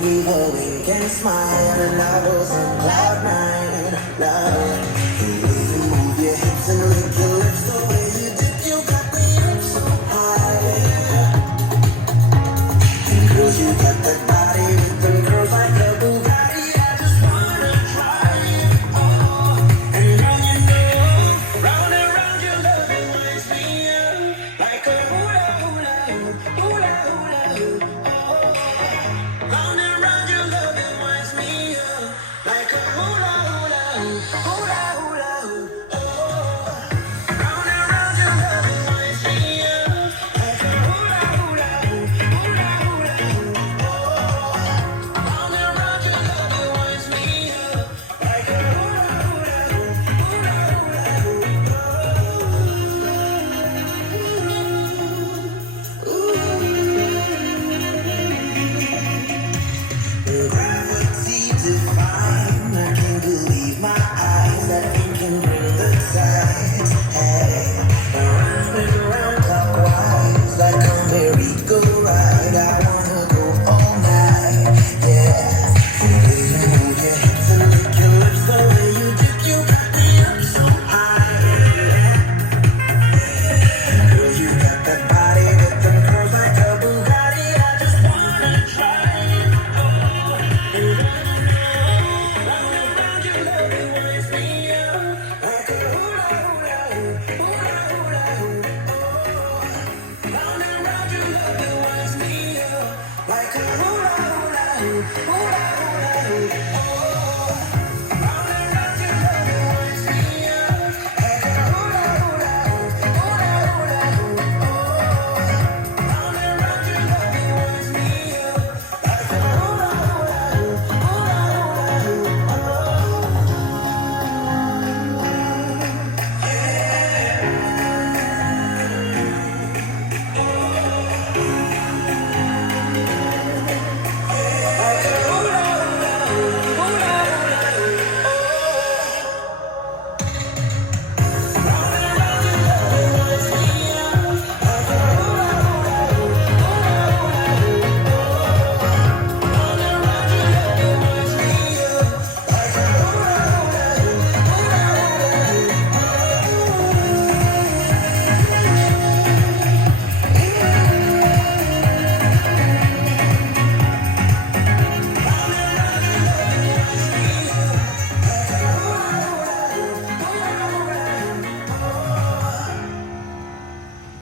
can give a wink and smile, and I was on cloud nine. Love the way you move your hips and lick your lips, the way you dip, you got me up so high. And girl, you got that body with them curls like a Bugatti. I just wanna try it all. And girl, you know, round and round your love it winds me up like a hula hula hoop, hula hula hoop. Round and round your love it winds me up like a hula hula hoop, hula hula hoop. Round and round your love it winds me up like a hula hula hoop, hula hula hoop. Round and round your love it winds me up like a hula hula hoop, hula hula hoop. Gravity define. I can't believe my eyes. That thing can bring the tides. Hey, around and around clockwise, like a merry-go-round. I wanna